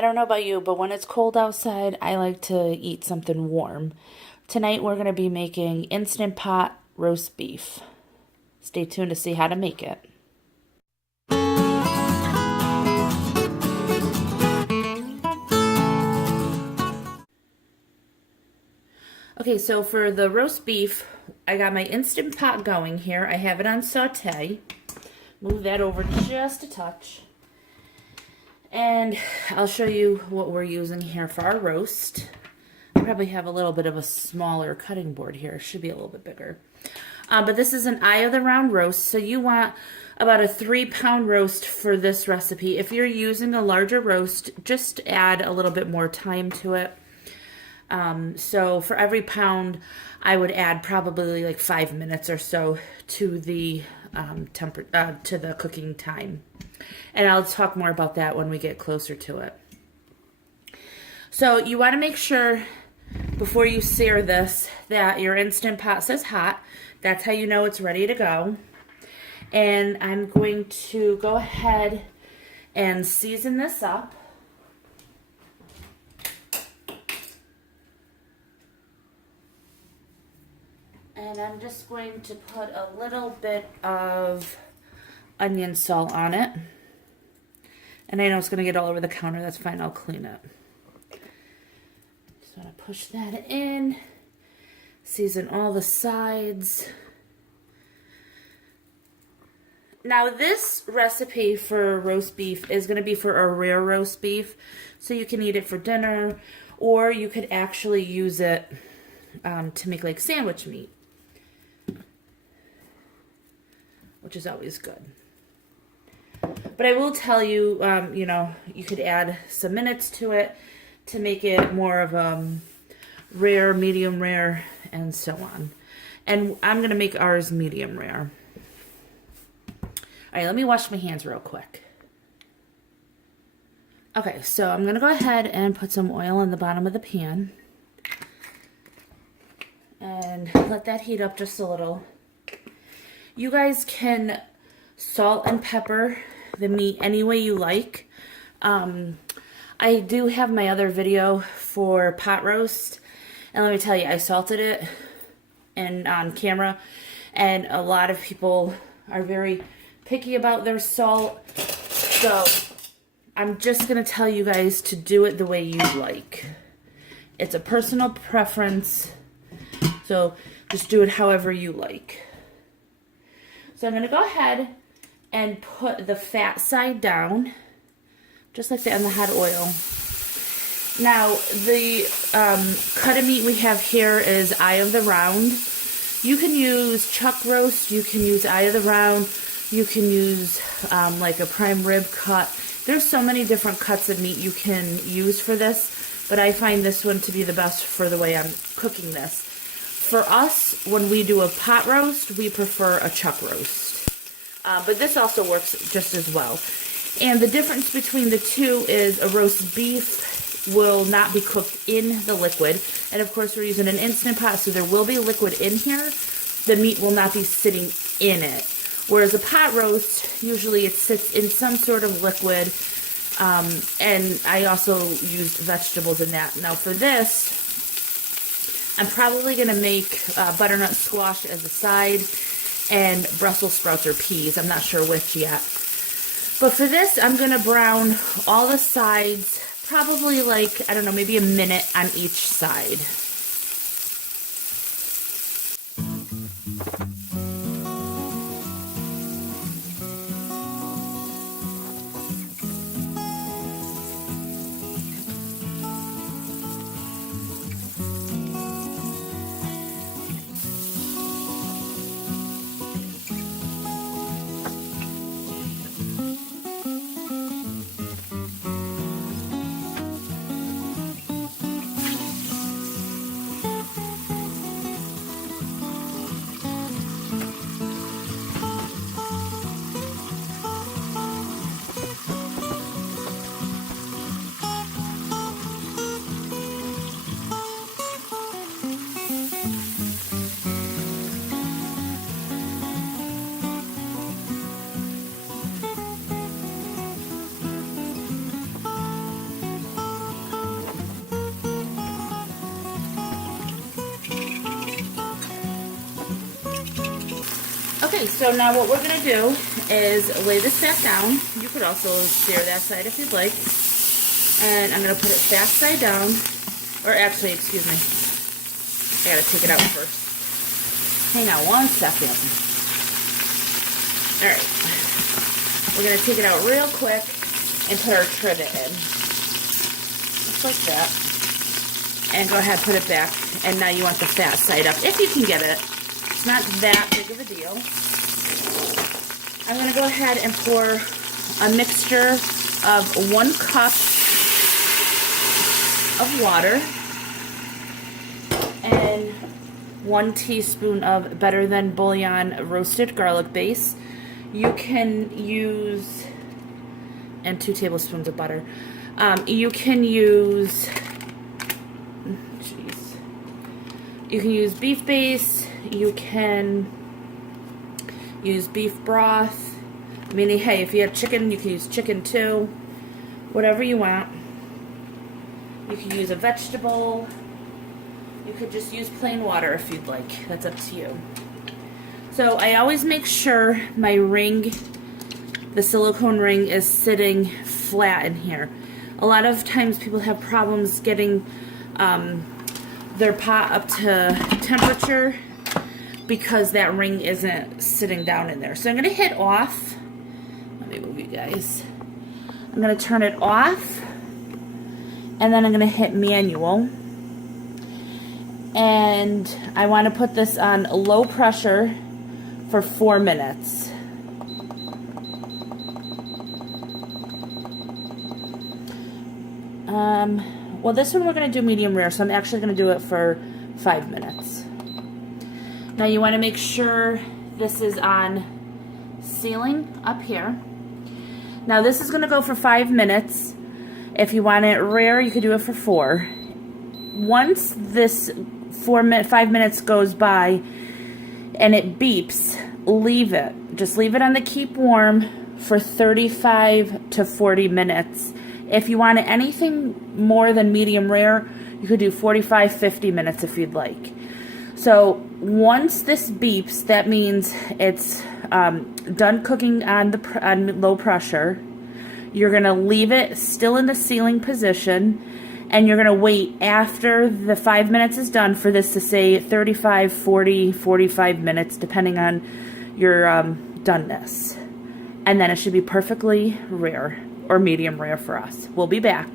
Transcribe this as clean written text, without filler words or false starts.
I don't know about you, but when it's cold outside, I like to eat something warm. Tonight we're going to be making Instant Pot roast beef. Stay tuned to see how to make it. Okay, so for the roast beef, I got my Instant Pot going here. I have it on saute. Move that over just a touch. And I'll show you what we're using here for our roast. I probably have a little bit of a smaller cutting board here. It should be a little bit bigger. But this is an eye of the round roast, so you want about a 3-pound roast for this recipe. If you're using a larger roast, just add a little bit more time to it. So for every pound, I would add probably like 5 minutes or so to the to the cooking time. And I'll talk more about that when we get closer to it. So you want to make sure before you sear this that your Instant Pot says hot. That's how you know it's ready to go. And I'm going to go ahead and season this up. And I'm just going to put a little bit of onion salt on it. And I know it's going to get all over the counter. That's fine. I'll clean it. Just want to push that in. Season all the sides. Now this recipe for roast beef is going to be for a rare roast beef. So you can eat it for dinner. Or you could actually use it to make like sandwich meat. Which is always good. But I will tell you, you know, you could add some minutes to it to make it more of rare, medium rare, and so on. And I'm going to make ours medium rare. All right, let me wash my hands real quick. Okay, so I'm going to go ahead and put some oil on the bottom of the pan. And let that heat up just a little. You guys can salt and pepper the meat any way you like. I do have my other video for pot roast, and let me tell you, I salted it and on camera, and a lot of people are very picky about their salt, so I'm just gonna tell you guys to do it the way you like. It's a personal preference, so just do it however you like. So I'm going to go ahead and put the fat side down, just like that in the hot oil. Now, the cut of meat we have here is eye of the round. You can use chuck roast, you can use eye of the round, you can use like a prime rib cut. There's so many different cuts of meat you can use for this, but I find this one to be the best for the way I'm cooking this. For us, when we do a pot roast, we prefer a chuck roast. But this also works just as well. And the difference between the two is a roast beef will not be cooked in the liquid. And of course, we're using an Instant Pot, so there will be liquid in here. The meat will not be sitting in it. Whereas a pot roast, usually it sits in some sort of liquid. And I also used vegetables in that. Now for this, I'm probably going to make butternut squash as a side and Brussels sprouts or peas. I'm not sure which yet. But for this, I'm going to brown all the sides, probably like, I don't know, maybe a minute on each side. Okay, so now what we're going to do is lay this back down. You could also sear that side if you'd like. And I'm going to put it back side down. Or actually, excuse me. I got to take it out first. Hang on one second. Alright. We're going to take it out real quick and put our trivet in. Just like that. And go ahead, put it back. And now you want the fat side up, if you can get it. It's not that big of a deal. I'm going to go ahead and pour a mixture of 1 cup of water and 1 teaspoon of Better Than Bouillon roasted garlic base. You can use, and 2 tablespoons of butter. You can use, you can use beef base. You can use beef broth. I mean, hey, if you have chicken, you can use chicken too. Whatever you want. You can use a vegetable. You could just use plain water if you'd like. That's up to you. So I always make sure my ring, the silicone ring, is sitting flat in here. A lot of times people have problems getting their pot up to temperature because that ring isn't sitting down in there. So I'm going to hit off. Let me move you guys. I'm going to turn it off. And then I'm going to hit manual. And I want to put this on low pressure for 4 minutes. Well, this one we're going to do medium rare, so I'm actually going to do it for 5 minutes. Now you want to make sure this is on sealing up here. Now this is going to go for 5 minutes. If you want it rare, you could do it for 4. Once this 5 minutes goes by and it beeps, leave it. Just leave it on the keep warm for 35 to 40 minutes. If you want anything more than medium rare, you could do 45, 50 minutes if you'd like. So once this beeps, that means it's done cooking on low pressure. You're going to leave it still in the sealing position, and you're going to wait after the 5 minutes is done for this to say 35, 40, 45 minutes, depending on your doneness. And then it should be perfectly rare or medium rare for us. We'll be back.